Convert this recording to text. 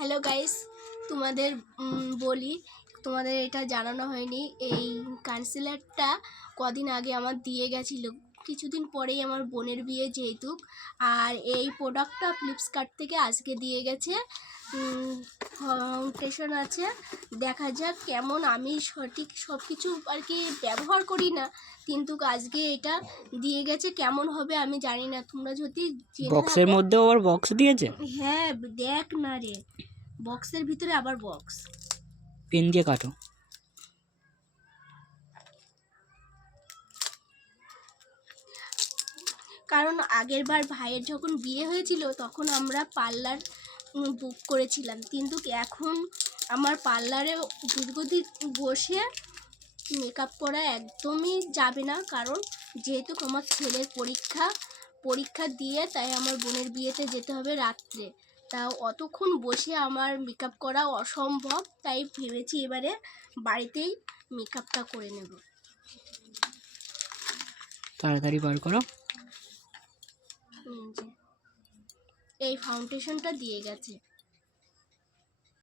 Hello guys, তোমাদের বলি, তোমাদের এটা জানানো হয়নি। এই কনসিলারটা কদিন আগে আমার দিয়ে গেছিলো, কিছুদিন পরেই আমার বোনের বিয়ে যেহেতু। আর এই প্রোডাক্টটা ফ্লিপকার্ট থেকে আজকে দিয়ে গেছে। ফাউন্ডেশন আছে, দেখা যাক কেমন। আমি সঠিক সব কিছু আর কি ব্যবহার করি না, কিন্তু আজকে এটা দিয়ে গেছে, কেমন হবে আমি জানি না। তোমরা যদি বক্সের মধ্যেও আবার বক্স দিয়েছে। হ্যাঁ দেখ না রে, বক্সের ভিতরে আবার বক্স। পেন দিয়ে কাটো। কারণ আগের বার ভাইয়ের যখন বিয়ে হয়েছিল তখন আমরা পার্লার বুক করেছিলাম, কিন্তু এখন আমার পার্লারে দীর্ঘদিন বসে মেকআপ করা একদমই যাবে না। কারণ যেহেতু আমার ছেলের পরীক্ষা দিয়ে, তাই আমার বোনের বিয়েতে যেতে হবে রাত্রে। তা অতক্ষণ বসে আমার মেকআপ করা অসম্ভব, তাই ভেবেছি এবারে বাড়িতেই মেকআপটা করে নেব। তাড়াতাড়ি বার করো। এই ফাউন্ডেশনটা দিয়ে গেছে।